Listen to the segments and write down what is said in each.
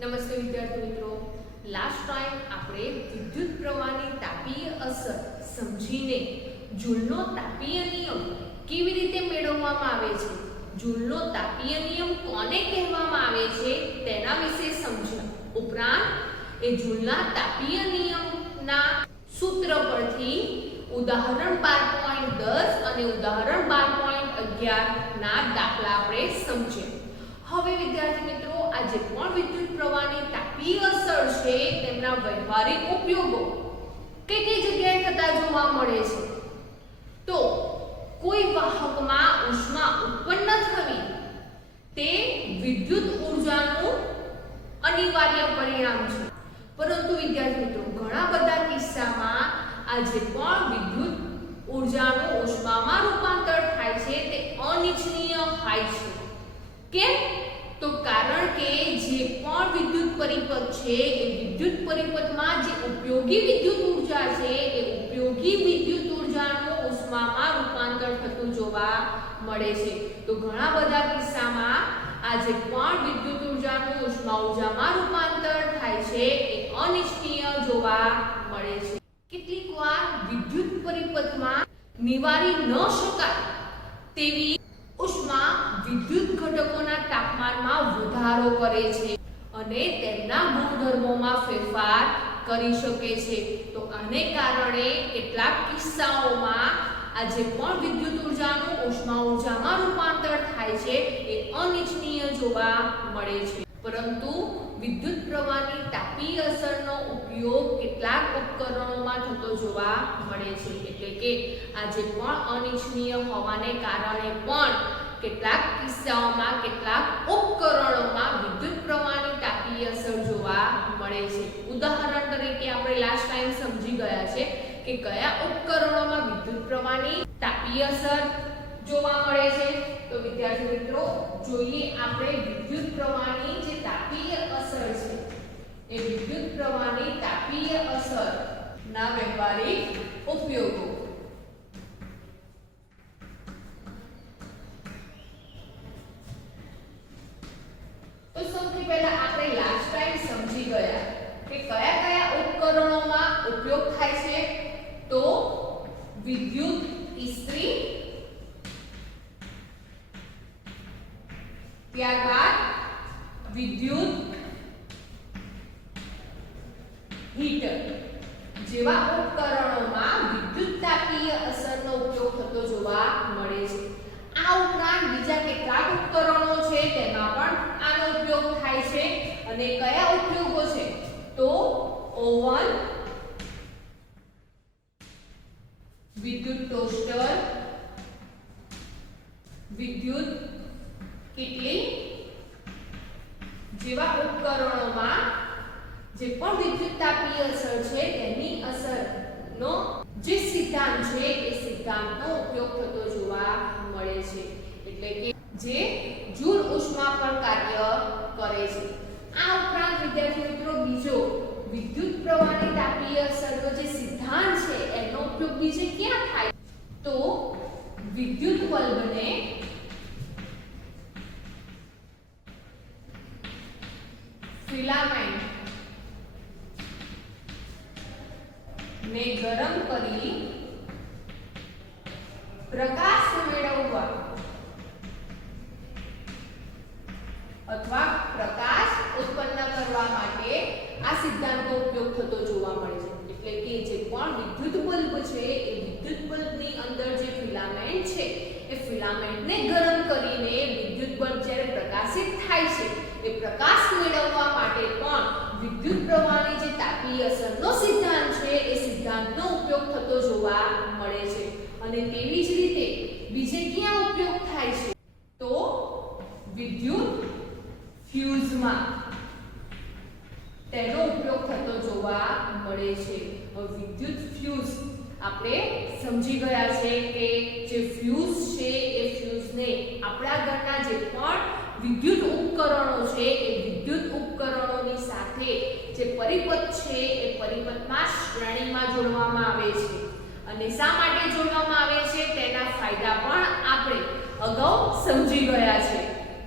નમસ્તે વિદ્યાર્થી મિત્રો, લાસ્ટ ટાઈમ આપણે વિદ્યુત પ્રવાહની તાપીય અસર સમજીને જૂલનો તાપીય નિયમ કેવી રીતે મેળવવામાં આવે છે, જૂલનો તાપીય નિયમ કોને કહેવામાં આવે છે તેના વિશે સમજ્યા. ઉપરાંત એ જૂલના તાપીય નિયમના સૂત્ર પરથી ઉદાહરણ 12.10 અને ઉદાહરણ 12.11 ના દાખલા આપણે સમજ્યા. હવે વિદ્યાર્થી મિત્રો, આ જે પણ વિદ્યુત પ્રવાહની તાપીય અસર છે તેમના વ્યવહારિક ઉપયોગો કઈ કઈ જગ્યાએ થતા જોવા મળે છે. તો કોઈ વાહકમાં ઉષ્મા ઉત્પન્ન થવી તે વિદ્યુત ઊર્જાનું અનિવાર્ય પરિણામ છે. પરંતુ વિદ્યાર્થી મિત્રો, ઘણા બધા કિસ્સામાં આ જે પણ વિદ્યુત ઊર્જાનું ઉષ્મામાં રૂપાંતર થાય છે તે અનિચ્છનીય હોય છે. કેમ? તો કારણ કે જે પણ વિદ્યુત પરિપથ છે એ વિદ્યુત પરિપથમાં જે ઉપયોગી વિદ્યુત ઊર્જા છે એ ઉપયોગી વિદ્યુત ઊર્જાનું ઉષ્મામાં રૂપાંતર થતું જોવા મળે છે. તો ઘણા બધા કિસ્સામાં આ જે પણ વિદ્યુત ઊર્જાનું ઉષ્મા ઊર્જામાં રૂપાંતર થાય છે એ અનિચ્છનીય જોવા મળે છે. કેટલીકવાર વિદ્યુત પરિપથમાં નિવારી ન શકાય તેવી ઉષ્મા વિદ્યુત ઘટકોના તાપમાનમાં વધારો કરે છે અને તેમના ગુણધર્મોમાં ફેરફાર કરી શકે છે. તો આને કારણે કેટલાક કિસ્સાઓમાં આ જે પણ વિદ્યુત ઊર્જાનું ઉષ્મા ઊર્જામાં રૂપાંતર થાય છે એ અનિચ્છનીય જોવા મળે છે. પરંતુ વિદ્યુત પ્રવાહની તાપીય અસરનો ઉપયોગ કેટલાક ઉપકરણોમાં થતો જોવા મળે છે. એટલે કે આ જે પણ અનિચ્છનીય હોવાને કારણે પણ કેટલાક કિસ્સાઓમાં કેટલાક ઉપકરણોમાં વિદ્યુત પ્રવાહની તાપીય અસર જોવા મળે છે. ઉદાહરણ તરીકે આપણે લાસ્ટ ટાઈમ સમજી ગયા છે કે કયા ઉપકરણોમાં વિદ્યુત પ્રવાહની તાપીય અસર જોવા મળે છે. તો વિદ્યાર્થી મિત્રો, જોઈએ આપણે વિદ્યુત પ્રવાહની જે તાપીય અસર છે એ વિદ્યુત પ્રવાહની તાપીય અસર ના વ્યવહારિક ઉપયોગો. તો સૌથી પહેલા આપણે લાસ્ટ ટાઈમ સમજી ગયા કે કયા કયા ઉપકરણોમાં ઉપયોગ થાય છે. તો વિદ્યુત ઇસ્ત્રી, ત્યારબાદ વિદ્યુત હીટર જેવા ઉપકરણોમાં વિદ્યુત તાપીય અસરનો ઉપયોગ થતો જોવા મળે છે. આ ઉપરાંત બીજા કેટલાક ઉપકરણો છે તેમાં પણ આનો ઉપયોગ થાય છે. અને કયા ઉપયોગો છે? તો ઓવન, વિદ્યુત ટોસ્ટર, વિદ્યુત કેટલી જેવા ઉપકરણોમાં જે પણ વિદ્યુત તાપીય અસર છે તેની અસરનો જે સિદ્ધાંત છે એ સિદ્ધાંતનો ઉપયોગ થતો જોવા મળે છે. એટલે કે જે જૂલ ઉષ્મા પર કાર્ય કરે છે. આ ઉપરાંત વિદ્યાર્થી મિત્રો, બીજો વિદ્યુત પ્રવાહની તાપીય અસરનો જે સિદ્ધાંત છે એનો ઉપયોગ બીજે ક્યાં થાય? તો વિદ્યુત બલ્બને ફિલામેન્ટ ને ગરમ કરી પ્રકાશ મેળવવા અથવા પ્રકાશ ઉત્પન્ન કરવા માટે આ સિદ્ધાંતનો ઉપયોગ થતો જોવા મળે છે. એટલે કે જે પણ વિદ્યુત બલ્બ છે એ વિદ્યુત બલ્બની અંદર જે ફિલામેન્ટ છે એ ફિલામેન્ટને ગરમ કરીને વિદ્યુત બલ્બ જ્યારે પ્રકાશિત થાય છે એ પ્રકાશ મેળવવા માટે પણ વિદ્યુત પ્રવાહની જે તાપીય અસરનો સિદ્ધાંત છે એ સિદ્ધાંતનો ઉપયોગ થતો જોવા મળે છે. અને તેવી જ રીતે બીજે ક્યાં ઉપયોગ થાય છે? તો વિદ્યુત ફ્યુઝમાં તેનો ઉપયોગ થતો જોવા મળે છે. વિદ્યુત ફ્યુઝ આપણે સમજી ગયા છે કે જે ફ્યુઝ છે એ ફ્યુઝને આપણા ઘરના જે પણ વિદ્યુત ઉપકરણો છે એ વિદ્યુત ઉપકરણોની સાથે જે પરિપથ છે એ પરિપથમાં શ્રેણીમાં જોડવામાં આવે છે. અને શા માટે જોડવામાં આવે છે તેના ફાયદા પણ આપણે અગાઉ સમજી ગયા છે.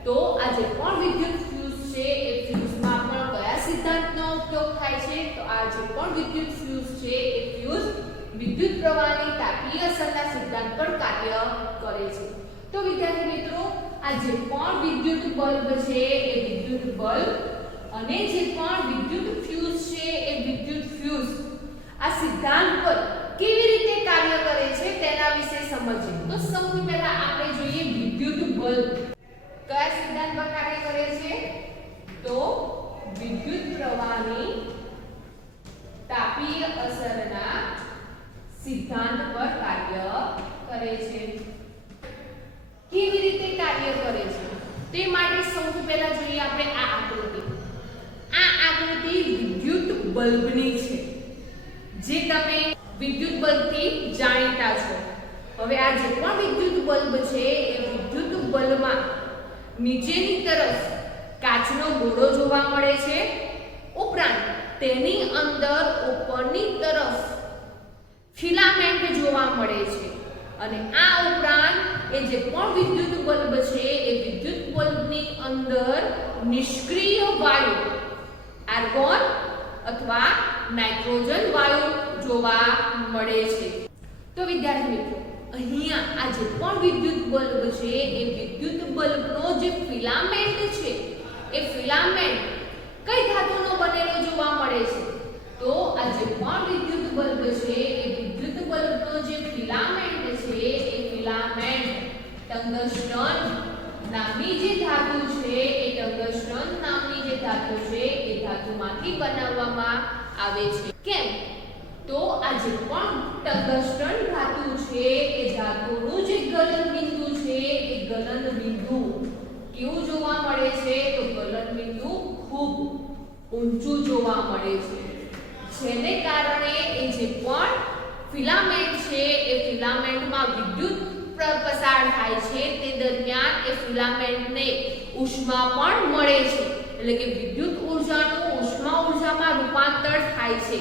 તો આ જે પણ વિદ્યુત ફ્યુઝ છે એ ફ્યુઝમાં પણ થાય છે? તો આ જે પણ વિદ્યુત ફ્યુઝ છે એ ફ્યુઝ વિદ્યુત પ્રવાહની તાપીય અસરના સિદ્ધાંત પર કાર્ય કરે છે. તો વિદ્યાર્થી મિત્રો, આ જે પણ વિદ્યુત બલ્બ છે એ વિદ્યુત બલ્બ અને જે પણ વિદ્યુત ફ્યુઝ છે એ વિદ્યુત ફ્યુઝ આ સિદ્ધાંત પર કેવી રીતે કાર્ય કરે છે તેના વિશે સમજીએ. તો સૌથી પહેલા આપણે જોઈએ વિદ્યુત બલ્બ કયા સિદ્ધાંત પર કાર્ય કરે છે? તો વિદ્યુત પ્રવાહની તાપીય અસરના સિદ્ધાંત પર કાર્ય કરે છે. કેવી રીતે કાર્ય કરે છે તે માટે સૌથી પહેલા જોઈએ આપણે આ આકૃતિ. આ આકૃતિ વિદ્યુત બલ્બની છે, જે તમે વિદ્યુત બલ્બથી જાણીતા છો. હવે આ જે પણ વિદ્યુત બલ્બ છે એ વિદ્યુત બલ્બમાં નીચેની તરફ કાચનો ગોળો જોવા મળે છે, ઉપરાંત તેની અંદર ઉપરની તરફ ફિલામેન્ટ જોવા મળે છે. અને આ ઉપરાંત એ જે પણ વિદ્યુત બલ્બ છે એ વિદ્યુત બલ્બની અંદર નિષ્ક્રિય વાયુ આર્ગોન અથવા નાઇટ્રોજન વાયુ જોવા મળે છે. તો વિદ્યાર્થી મિત્રો, અહીંયા આ જે પણ વિદ્યુત બલ્બ છે એ વિદ્યુત બલ્બનો જે ફિલામેન્ટ છે એ ફિલામેન્ટ કઈ ધાતુનો બનેલો જોવા મળે છે? તો આ જે પણ વિદ્યુત બલ્બ છે એ વિદ્યુત બલ્બનો જે ફિલામેન્ટ છે એ ફિલામેન્ટ ટંગસ્ટન નામની જે ધાતુ છે એ ટંગસ્ટન નામની જે ધાતુ છે એ ધાતુમાંથી બનાવવામાં આવે છે. કેમ? તો આ જે પણ ટંગસ્ટન ધાતુ છે એ ધાતુનું જે ગલન બિંદુ છે એ ગલન બિંદુ કેવું જોવા મળે છે? તો ગલન બિંદુ ખૂબ ઊંચું જોવા મળે છે, જેને કારણે એ જે પણ ફિલામેન્ટ છે એ ફિલામેન્ટમાં વિદ્યુત પસાર થાય છે તે દરમિયાન એ ફિલામેન્ટને ઉષ્મા પણ મળે છે. એટલે કે વિદ્યુત ઊર્જાનું ઉષ્મા ઊર્જામાં રૂપાંતર થાય છે.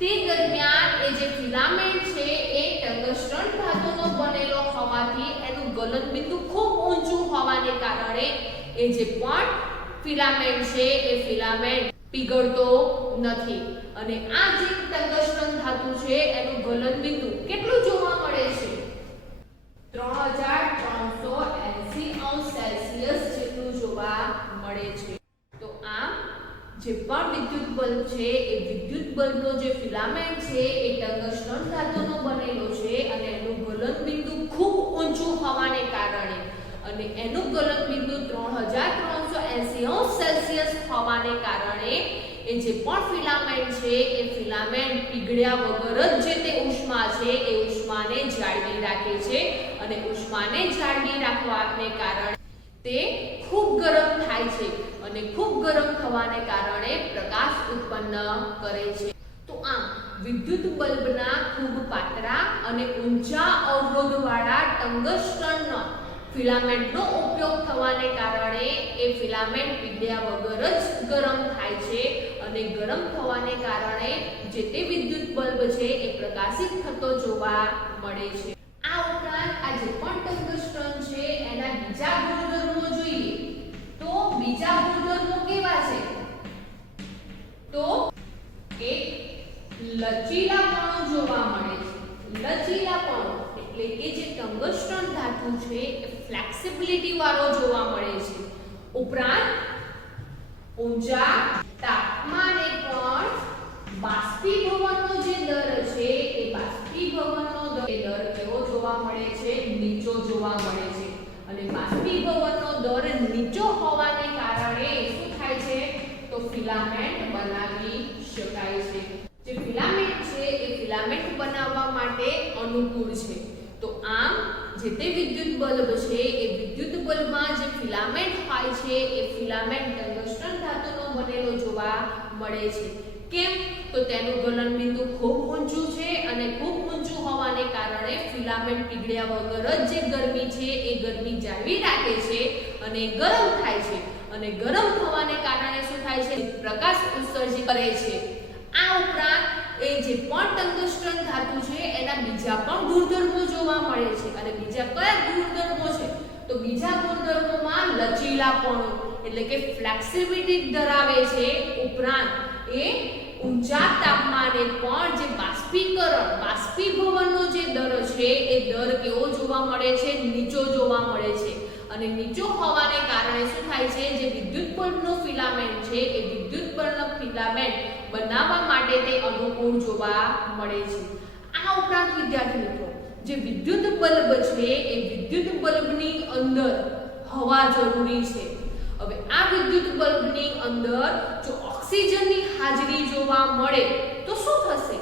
તે દરમિયાન એ જે ફિલામેન્ટ છે એ ટંગસ્ટન ધાતુનો બનેલો હોવાથી એનું ગલન બિંદુ ખૂબ ઊંચું હોવાને કારણે એ જે પણ ફિલામેન્ટ છે એ ફિલામેન્ટ પીગળતો નથી. અને આ જે ટંગસ્ટન ધાતુ છે એનું ગલન બિંદુ કેટલું જોવા મળે છે? 3380 સેલ્સિયસ જેટલું જોવા મળે છે. તો આમ જે પણ વિદ્યુત બલ્બ છે એ વિદ્યુત બલ્બનો જે ફિલામેન્ટ છે એ ટંગસ્ટન ધાતુનો બનેલો છે અને એનું ગલન બિંદુ ખૂબ ઊંચું હોવાને કારણે અને એનું ગલન બિંદુ 3380 સેલ્સિયસ હોવાને કારણે એ જે પણ ફિલામેન્ટ છે એ ફિલામેન્ટ પીગળ્યા વગર જ જે તે ઉષ્મા છે એ ઉષ્માને જાળવી રાખે છે. અને ઉષ્માને જાળવી રાખવાને કારણે તે ખૂબ ગરમ થાય છે અને ખૂબ ગરમ થવાને કારણે પ્રકાશ ઉત્પન્ન કરે છે. તો આમ વિદ્યુત બલ્બના ખૂબ પાતળા અને ઊંચા અવરોધવાળા ટંગસ્ટનના ફિલામેન્ટનો ઉપયોગ થવાને કારણે એ ફિલામેન્ટ પીગળ્યા વગર જ ગરમ થાય છે અને ગરમ થવાને કારણે જે તે વિદ્યુત બલ્બ છે એ પ્રકાશિત થતો જોવા મળે છે. આ ઉપરાંત આ જે પણ ટંગસ્ટન છે એના બીજા ગુણધર્મો જોઈએ તો બીજા ગુણધર્મો કેવા છે? તો એક લચીલાપણું જોવા મળે છે. લચીલાપણું એટલે કે જે ટંગસ્ટન ધાતુ છે એ ફ્લેક્સિબિલિટી વાળો જોવા મળે છે. ઉપરાંત ઊંચા તાપમાને પણ બાષ્પીભવનનો જે દર છે એ બાષ્પીભવનનો દર કેવો જોવા મળે છે? નીચો જોવા મળે છે. અને બાષ્પીભવનનો દર નીચો હોવાને કારણે શું થાય છે? તો ફિલામેન્ટ બનાવી શકાય છે. જે ફિલામેન્ટ છે એ ફિલામેન્ટ બનાવવા માટે અનુકૂળ છે. તો આમ જે તે વિદ્યુત બલ્બ છે એ વિદ્યુત બલ્બમાં જે ફિલામેન્ટ હોય છે એ ફિલામેન્ટ ટંગસ્ટન ધાતુનો બનેલો જોવા મળે છે. કેમ? તો તેનું ગલન બિંદુ ખૂબ ઊંચું છે અને ખૂબ ઊંચું હોવાને કારણે ફિલામેન્ટ પીગળ્યા વગર જ જે ગરમી છે એ ગરમી જાળવી રાખે છે અને ગરમ થાય છે. અને ગરમ થવાને કારણે શું થાય છે? પ્રકાશ ઉત્સર્જિત કરે છે. આ ઉપરાંત એ જે પણ ટંગસ્ટન ધાતુ છે એના બીજા પણ ગુણધર્મો જોવા મળે છે. અને બીજા કયા ગુણધર્મો છે? તો બીજા ગુણધર્મોમાં લચીલાપણું એટલે કે ફ્લેક્સિબિલિટી ધરાવે છે. ઉપરાંત એ ઊંચા તાપમાને પણ જે બાષ્પીભવનનો જે દર છે એ દર કેવો જોવા મળે છે? નીચો જોવા મળે છે. અને નીચો હોવાને કારણે શું થાય છે? જે વિદ્યુત બલ્બનો ફિલામેન્ટ છે એ વિદ્યુત બલ્બનો ફિલામેન્ટ બનાવવા માટે તે અનુકૂળ જોવા મળે છે. આ ઉપરાંત વિદ્યાર્થી મિત્રો, જે વિદ્યુત બલ્બ છે એ વિદ્યુત બલ્બની અંદર હવા જરૂરી છે. હવે આ વિદ્યુત બલ્બની અંદર જો ઓક્સિજનની હાજરી જોવા મળે તો શું થશે?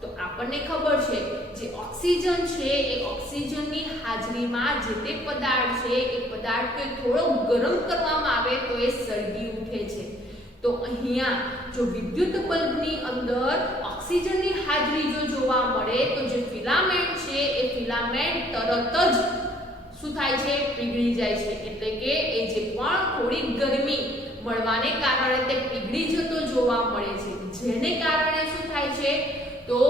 તો આપણને ખબર છે જે ઓક્સિજન છે એ ઓક્સિજનની હાજરીમાં જે તે પદાર્થ છે એ પદાર્થને થોડો ગરમ કરવામાં આવે તો એ સળગી ઉઠે છે. તો અહીંયા જો વિદ્યુત બલ્બની અંદર ઓક્સિજનની હાજરી જો જોવા મળે તો જે ફિલામેન્ટ છે એ ફિલામેન્ટ તરત જ શું થાય છે? પીગળી જાય છે. એટલે કે એ જે પણ થોડી ગરમી મળવાને કારણે તે પીગળી જતો જોવા મળે છે. જેને કારણે શું થાય છે? તો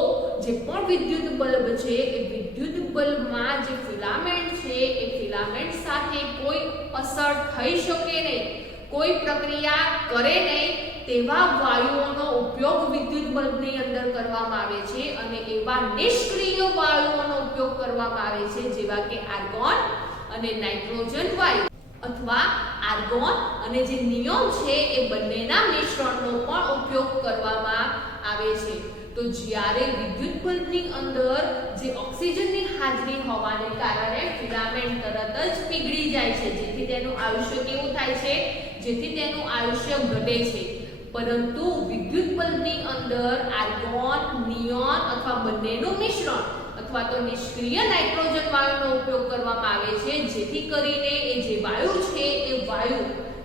જે પણ વિદ્યુત બલ્બ છે એ વિદ્યુત બલ્બમાં જે ફિલામેન્ટ છે એ ફિલામેન્ટ સાથે કોઈ અસર થઈ શકે નહીં, કોઈ પ્રક્રિયા કરે નહીં તેવા વાયુઓનો ઉપયોગ વિદ્યુત બલ્બની અંદર કરવામાં આવે છે. અને એવા નિષ્ક્રિય વાયુઓનો ઉપયોગ કરવામાં આવે છે જેવા કે આર્ગોન અને નાઇટ્રોજન વાયુ, અથવા આર્ગોન અને જે નિયોન છે એ બંનેના મિશ્રણનો પણ ઉપયોગ કરવામાં આવે છે. તો જ્યારે વિદ્યુત બલ્બની અંદર જે ઓક્સિજનની હાજરી હોવાને કારણે ફિલામેન્ટ તરત જ પીગળી જાય છે, જેથી તેનું આયુષ્ય કેવું થાય છે? જેથી તેનું આયુષ્ય ઘટે છે. પરંતુ વિદ્યુત બલ્બની અંદર આર્ગોન, નિયોન અથવા બંનેનું મિશ્રણ અથવા તો નિષ્ક્રિય નાઇટ્રોજન વાયુનો ઉપયોગ કરવામાં આવે છે, જેથી કરીને એ જે વાયુ છે એ વાયુ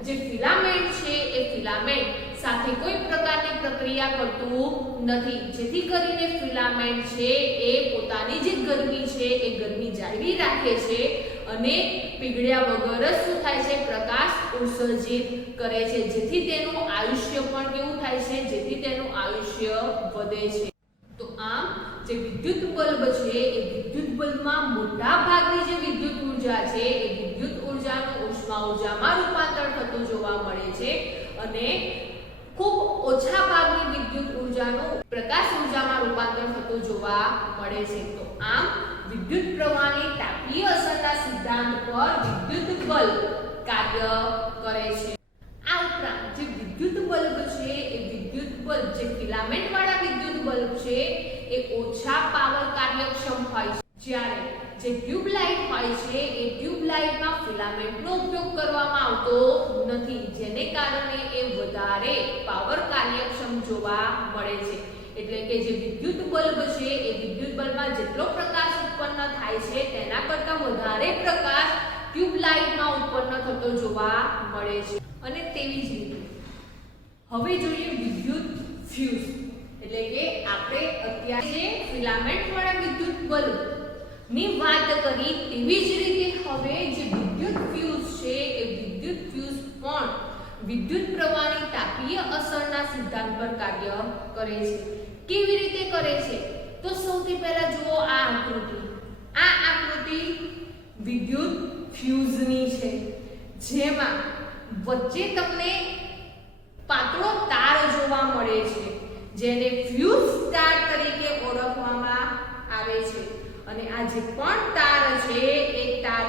જે ફિલામેન્ટ છે એ ફિલામેન્ટ સાથે કોઈ પ્રકારની પ્રક્રિયા કરતું નથી, જેથી કરીને ફિલામેન્ટ છે એ પોતાની જે ગરમી છે એ ગરમી જાળવી રાખે છે અને પીગળ્યા વગર જ શું થાય છે? પ્રકાશ ઉત્સર્જિત કરે છે, જેથી તેનું આયુષ્ય પણ કેવું થાય છે? જેથી તેનું આયુષ્ય વધે છે. તો આમ જે વિદ્યુત બલ્બ છે એ વિદ્યુત બલ્બમાં મોટા ભાગની જે વિદ્યુત ઊર્જા છે એ વિદ્યુત ઊર્જાનું ઉષ્મા ઊર્જામાં રૂપાંતર થતું જોવા મળે છે અને ખૂબ ઓછા ભાગની વિદ્યુત ઊર્જાનું પ્રકાશ ઊર્જામાં રૂપાંતર થતું જોવા મળે છે. તો આમ વિદ્યુત પ્રવાહની તાપીય અસરના સિદ્ધાંત પર વિદ્યુત બલ્બ કાર્ય કરે છે. આ ઉપરાંત જે વિદ્યુત બલ્બ છે એ વિદ્યુત બલ્બ જે ફિલામેન્ટ વાળા વિદ્યુત બલ્બ છે એ ઓછા પાવર કાર્યક્ષમ હોય છે, જ્યારે જે ટ્યુબ લાઇટ હોય છે એ ટ્યુબ લાઇટમાં ફિલામેન્ટનો ઉપયોગ કરવામાં આવતો નથી, જેને કારણે એ વધારે પાવર કાર્યક્ષમ જોવા મળે છે. એટલે કે જે વિદ્યુત બલ્બ છે એ વિદ્યુત બલ્બમાં જેટલો પ્રકાશ ઉત્પન્ન થાય છે તેના કરતાં વધારે પ્રકાશ ટ્યુબ લાઇટમાં ઉત્પન્ન થતો જોવા મળે છે. અને તેવી જ રીતે હવે જોઈએ વિદ્યુત ફ્યુઝ. એટલે કે આપણે અત્યારે જે ફિલામેન્ટ વાળા વિદ્યુત બલ્બ ની વાત કરી તેવી જ રીતે હવે જે વિદ્યુત ફ્યુઝ છે એ વિદ્યુત ફ્યુઝ પણ વિદ્યુત પ્રવાહની તાપીય અસરના સિદ્ધાંત પર કાર્ય કરે છે. કેવી રીતે કરે છે? તો સૌથી પહેલા જુઓ આ આકૃતિ. આ આકૃતિ વિદ્યુત ફ્યુઝની છે, જેમાં વચ્ચે તમને પાતળો તાર જોવા મળે છે, જેને ફ્યુઝ તાર તરીકે ઓળખવામાં આવે છે. અને આ જે પણ તાર છે એ તાર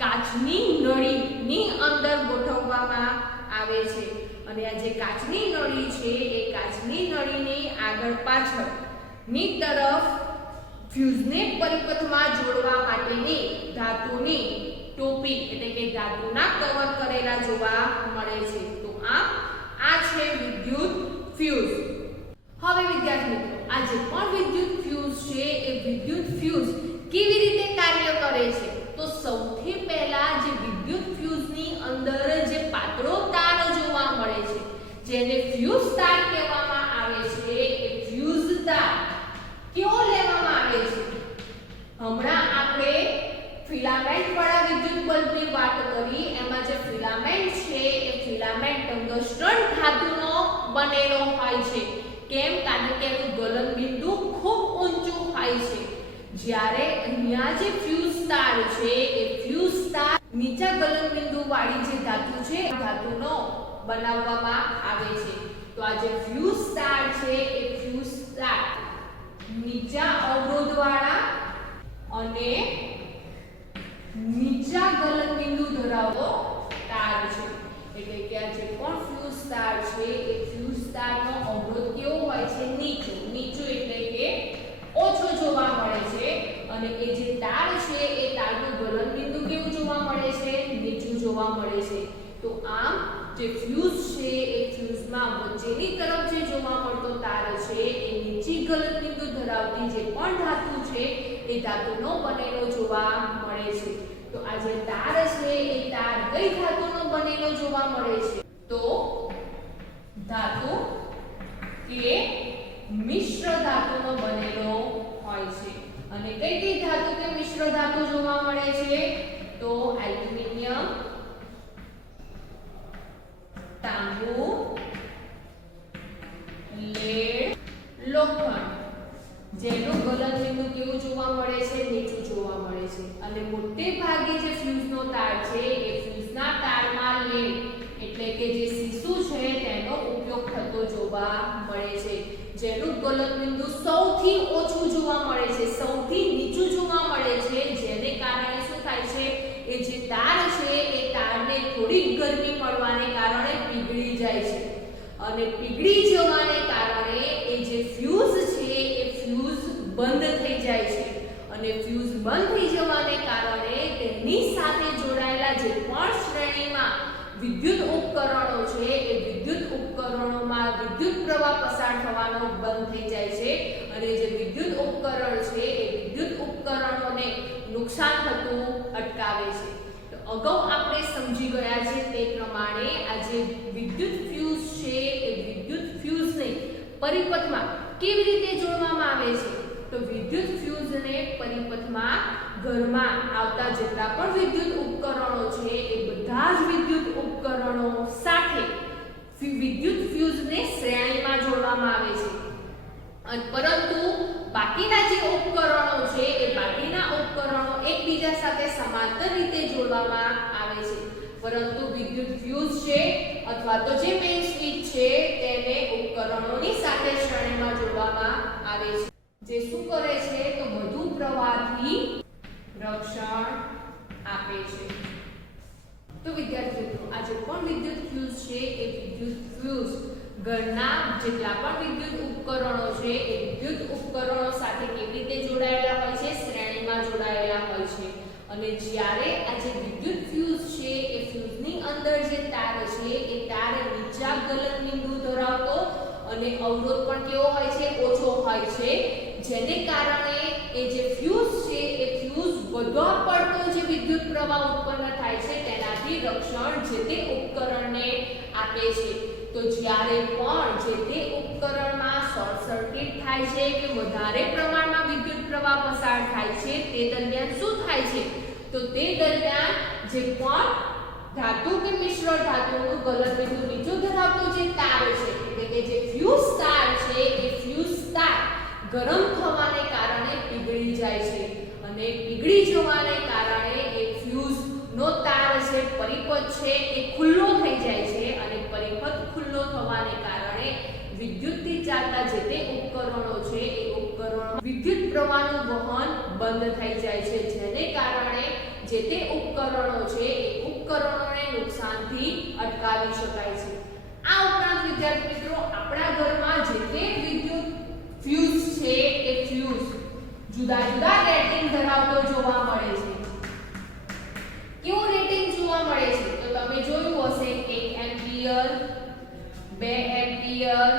કાચની નળીની અંદર ગોઠવવામાં આવે છે. અને આ જે કાચની નળી છે એ કાચની નળીની આગળ પાછળની તરફ ફ્યુઝને પરિપથમાં જોડવા માટેની ધાતુની ટોપી એટલે કે ધાતુના કવર કરેલા જોવા મળે છે. તો આ છે વિદ્યુત ફ્યુઝ. હવે વિદ્યાર્થી મિત્રો, આ જે પણ વિદ્યુત ફ્યુઝ છે એ વિદ્યુત ફ્યુઝ કેવી રીતે કાર્ય કરે છે? તો સૌથી પહેલા જે વિદ્યુત ફ્યુઝની અંદર જે પાતળો તાર જોવા મળે છે, જેને ફ્યુઝ તાર કહેવામાં આવે છે, એ ફ્યુઝ તાર કેવો લેવામાં આવે છે? હમણાં આપણે ફિલામેન્ટ વાળા વિદ્યુત બલ્બની વાત કરી, એમાં જે ફિલામેન્ટ છે એ ફિલામેન્ટ ટંગસ્ટન ધાતુનો બનેલો હોય છે. કેમ? કારણ કે એનું ગલન બિંદુ ખૂબ ઊંચું હોય છે. જ્યારે અહીંયા જે ફ્યુઝ તાર છે એ ફ્યુઝ તાર નીચા ગલન બિંદુ વાળી જે ધાતુ છે ધાતુનો બનાવવામાં આવે છે. તો આ જે ફ્યુઝ તાર છે એ ફ્યુઝ તાર નીચા અવરોધવાળા અને નીચા ગલનબિંદુ ધરાવતો તાર છે. એટલે કે આ જે પણ ફ્યુઝ તાર છે એ ફ્યુઝ તારનો અવરોધ કેવો હોય છે? નીચો એટલે કે ઓછો જોવા મળે છે અને એ જે તાર છે એ તારનું ગલનબિંદુ કેવું જોવા મળે છે? નીચું જોવા મળે છે. તો આમ જે ફ્યુઝ છે એ ફ્યુઝમાં વચ્ચેની તરફ જે જોવા મળતો તાર છે એ નીચી ગલનબિંદુ ધરાવતી જે પણ ધાતુ છે એ ધાતુનો બનેલો જોવા મળે છે. તો આ જે તાર છે એ તાર કઈ ધાતુનો બનેલો જોવા મળે છે? તો ધાતુ કે મિશ્ર ધાતુનો બનેલો હોય છે. અને કઈ ધાતુ કે મિશ્ર ધાતુ જોવા મળે છે? તો એલ્યુમિનિયમ, તાંબુ, લેડ, લોખંડ જેનું ગલનબિંદુ કેવું જોવા મળે છે? નીચું જોવા મળે છે. અને મોટે ભાગે જે ફ્યુઝનો તાર છે એ ફ્યુઝના તારમાં લેડ એટલે કે જે સીસુ છે તેનો ઉપયોગ થતો જોવા મળે છે. જેનું ગલનબિંદુ સૌથી ઓછું જોવા મળે છે, સૌથી નીચું જોવા મળે છે. જેને કારણે શું થાય છે? એ જે તાર છે એ તારને થોડી ગરમી પડવાને કારણે પીગળી જાય છે અને પીગળી જવાને કારણે એ જે ફ્યુઝ છે એ ફ્યુઝ બંધ થઈ જાય છે અને ફ્યુઝ બંધ થઈ જવાને કારણે તેની સાથે જોડાયેલા જે પણ શ્રેણીમાં વિદ્યુત ઉપકરણો છે એ વિદ્યુત ઉપકરણોમાં વિદ્યુત પ્રવાહ પસાર થવાનો બંધ થઈ જાય છે અને જે વિદ્યુત ઉપકરણ છે એ વિદ્યુત ઉપકરણોને નુકસાન થતું અટકાવે છે. તો અગાઉ આપણે સમજી ગયા છે તે પ્રમાણે આ જે વિદ્યુત ફ્યુઝ છે એ વિદ્યુત ફ્યુઝને પરિપથમાં કેવી રીતે જોડવામાં આવે છે? તો વિદ્યુત ફ્યુઝને પરિપથમાં ઘરમાં આવતા જેટલા પણ વિદ્યુત ઉપકરણો છે એ બધા જ વિદ્યુત ઉપકરણો સાથે વિદ્યુત ફ્યુઝને શ્રેણીમાં જોડવામાં આવે છે. પરંતુ બાકીના જે ઉપકરણો છે એ બાકીના ઉપકરણો એકબીજા સાથે સમાંતર રીતે જોડવામાં આવે છે. પરંતુ વિદ્યુત ફ્યુઝ છે અથવા તો જે મેઇન સ્વિચ છે તેને ઉપકરણોની સાથે શ્રેણીમાં જોડવામાં આવે છે. જે શું કરે છે? તો વધુ પ્રવાહથી રક્ષણ આપે છે. તો વિદ્યાર્થી મિત્રો, આ જે પણ વિદ્યુત ફ્યુઝ છે એ વિદ્યુત ફ્યુઝ ઘરના જેટલા પણ વિદ્યુત ઉપકરણો છે એ વિદ્યુત ઉપકરણો સાથે કેવી રીતે જોડાયેલા હોય છે? શ્રેણીમાં જોડાયેલા હોય છે. અને જ્યારે આ જે વિદ્યુત ફ્યુઝ છે એ ફ્યુઝની અંદર જે તાર છે એ તાર નીચા ગલનબિંદુ ધરાવતો અને અવરોધ પણ કેવો હોય છે? ઓછો હોય છે. જેને કારણે એ જે ફ્યુઝ છે એ ફ્યુઝ વધુ પડતો જે વિદ્યુત પ્રવાહ ઉત્પન્ન થાય છે તેનાથી રક્ષણ જે તે ઉપકરણને આપે છે. તો જ્યારે પણ જે તે ઉપકરણમાં શોર્ટ સર્કિટ થાય છે કે વધારે પ્રમાણમાં વિદ્યુત પ્રવાહ પસાર થાય છે તે દરમિયાન શું થાય છે? તો તે દરમિયાન જે પણ ધાતુ કે મિશ્ર ધાતુનું ગલનબિંદુ નીચું ધરાવતું જે તાર છે એટલે કે જે ફ્યુઝ તાર છે એ ફ્યુઝ તાર ગરમ થવાને કારણે પીગળી જાય છે અને પીગળી જવાને કારણે એ ફ્યુઝ નો તાર છે પરિપથ છે એ ખુલ્લો થઈ જાય છે અને પરિપથ ખુલ્લો થવાને કારણે વિદ્યુતથી ચાલતા જે તે ઉપકરણો છે એ ઉપકરણો વિદ્યુત પ્રવાહનું વહન બંધ થઈ જાય છે. જેને કારણે જે તે ઉપકરણો છે એ ઉપકરણોને નુકસાનથી અટકાવી શકાય છે. આ ઉપરાંત વિદ્યાર્થી મિત્રો, આપણા ઘરમાં જે તે વિદ્યુત ફ્યુઝ છે એ ફ્યુઝ જુદા જુદા રેટિંગ ધરાવતો જોવા મળે છે. કેવું રેટિંગ જોવા મળે છે? તો તમે જોયું હશે 1 એમ્પિયર, 2 એમ્પિયર,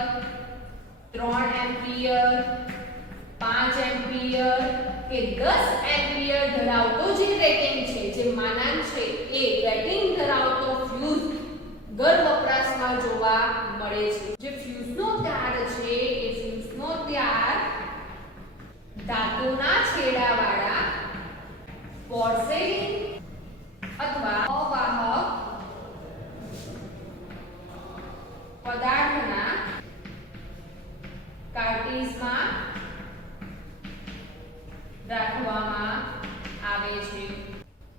3 એમ્પિયર, 5 એમ્પિયર કે 10 એમ્પિયર ધરાવતો જે રેટિંગ છે, જે માનાંક છે એ રેટિંગ ધરાવતો ફ્યુઝ ઘર વપરાશમાં જોવા મળે છે. જે ફ્યુઝનો તાર છે એ ફ્યુઝનો તાર ધાતુના છેડાવાળા પોર્સેલિન અથવા અવાહક પદાર્થના કાર્ટ્રિજમાં રાખવામાં આવે છે.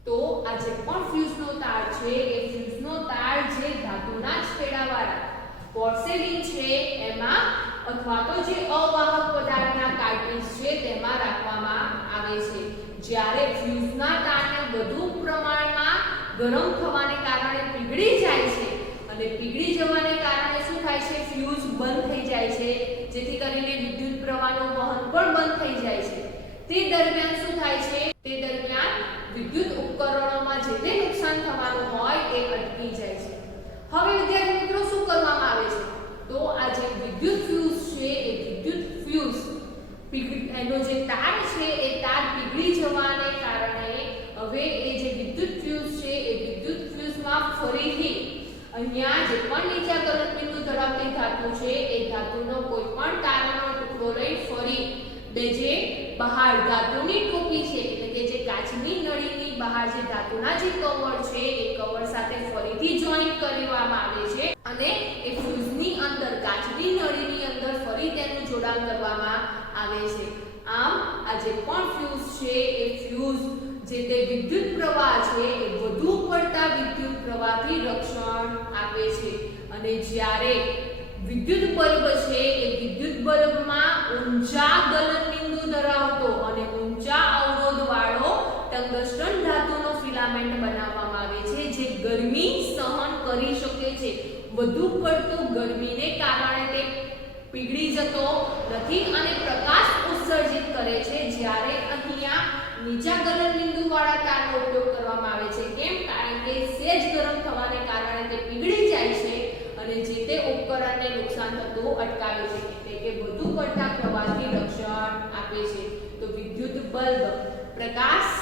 તો આ જે પણ ફ્યુઝનો તાર છે એ ફ્યુઝનો તાર જે ધાતુના છેડાવાળા પોર્સેલિન છે ગરમ થવાને કારણે પીગળી જાય છે અને પીગળી જવાને કારણે શું થાય છે, ફ્યુઝ બંધ થઈ જાય છે, જેથી કરીને વિદ્યુત પ્રવાહનું વહન પણ બંધ થઈ જાય છે. તે દરમિયાન શું થાય છે, તે દરમિયાન વિદ્યુત ઉપકરણોમાં જે તે નુકસાન થવાનું હોય તે અટકી જાય છે. હવે વિદ્યાર્થી મિત્રો શું કરવામાં આવે છે, તો આ જે વિદ્યુત ફ્યુઝ છે એ વિદ્યુત ફ્યુઝ એનો જે તાર છે એ તાર પીગળી જવાને કારણે હવે એ જે વિદ્યુત ફ્યુઝ છે એ વિદ્યુત ફ્યુઝમાં ફરીથી અહીંયા જે પણ નીચા કરંટ બિંદુ ધરાવતી ધાતુ છે એ ધાતુનો કોઈ પણ તારનો ટુકડો લઈ ફરી જે બહાર ધાતુની ટોપી છે એટલે કે જે કાચની નળીની બહાર જે ધાતુના જે કવર છે એ કવર સાથે ફરીથી જોઈન્ટ કરવામાં આવે છે અને એ ફ્યુઝની અંદર કાચની નળીની અંદર ફરી તેનું જોડાણ કરવામાં આવે છે. આમ આ જે પણ ફ્યુઝ છે એ ફ્યુઝ જે તે વિદ્યુત પ્રવાહ છે એ વધુ પડતા વિદ્યુત પ્રવાહથી રક્ષણ આપે છે. અને જ્યારે વિદ્યુત બલ્બ છે એ વિદ્યુત બલ્બમાં ઊંચા ગલનબિંદુ ધરાવતો અને ઊંચા અવરોધ વાળો ટંગસ્ટન ધાતુનો ફિલામેન્ટ બનાવવામાં આવે છે જે ગરમી સહન કરી શકે છે. વધુ પડતું ગરમીને કારણે તે પીગળી જતો નથી અને પ્રકાશ ઉત્સર્જિત કરે છે. જ્યારે અહીંયા નીચા ગલનબિંદુ વાળા તારનો ઉપયોગ કરવામાં આવે છે. કેમ? કારણ કે સેજ ગરમ થવાને કારણે તે પીગળી જાય છે અને જે તે ઉપકરણને નુકસાન થતું અટકાવે છે એટલે કે વધુ પડતા પ્રવાહથી રક્ષણ આપે છે. તો વિદ્યુત બલ્બ પ્રકાશ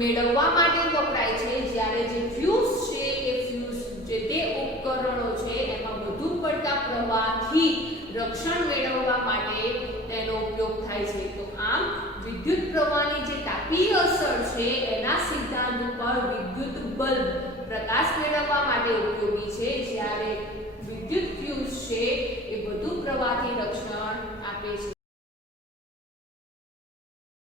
મેળવવા માટે વપરાય છે, જ્યારે જે ફ્યુઝ છે એ ફ્યુઝ જે તે ઉપકરણો છે એમાં વધુ પડતા પ્રવાહથી રક્ષણ મેળવવા માટે તેનો ઉપયોગ થાય છે. તો આમ વિદ્યુત પ્રવાહની જે તાપીય અસર છે એના સિદ્ધાંત ઉપર વિદ્યુત બલ્બ પ્રકાશ મેળવવા માટે ઉપયોગી છે, જ્યારે વિદ્યુત ફ્યુઝ છે એ વધુ પ્રવાહથી રક્ષણ આપે છે.